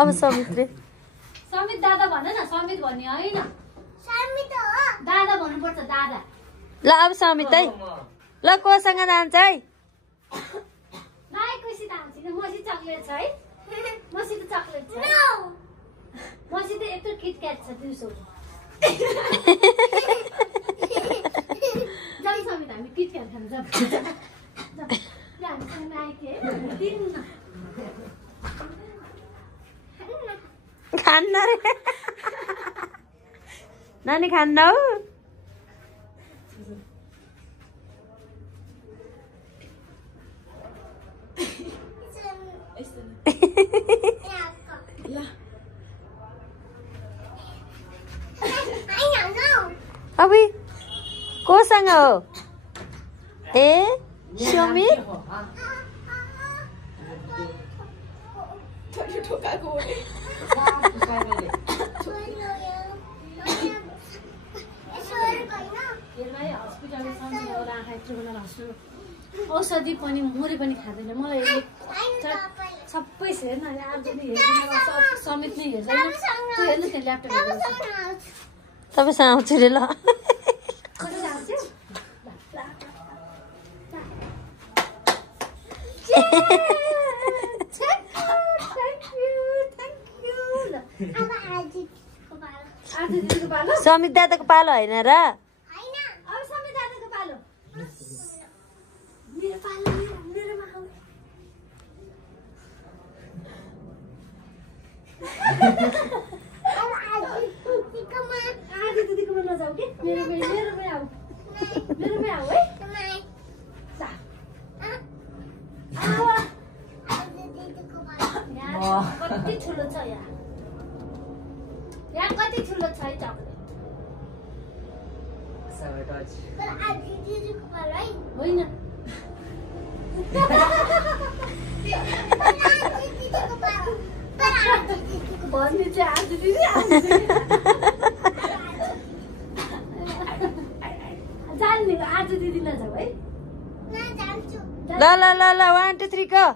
अब समित रे समित दादा भन न समित भन्ने हैन समित हो दादा भन्नुपर्छ दादा ल अब समित है ल कोसँग जान्छ है नाइ खुसी त आउँछ मसी चकलेट छ है मसी त चकलेट छ मसी त यत्रो किटक्याट छ दिउँसो जाऊ समित हामी किटक्याट खान जाऊ हामी आइके दिन खान्न रे नानी खान्न हौ अभी कोसँग हो ए सुमित औषधि पनि मुरी पनि खाँदैन मलाई सबै हेर्न आज नि हेर्दैन समित नै हेर्दैन त्यो हेर्नु त्यो ल्यापटप तपाईँसँग आउँछु रे ल समित दादाको पालो होइन र कति ठुलो छ यहाँ कति ठुलो छ है चकलेट होइन भन्ने चाहिँ आज दिदी जान्ने आज दिदी नजाऊ है ल ल ल ल 1 2 3 गो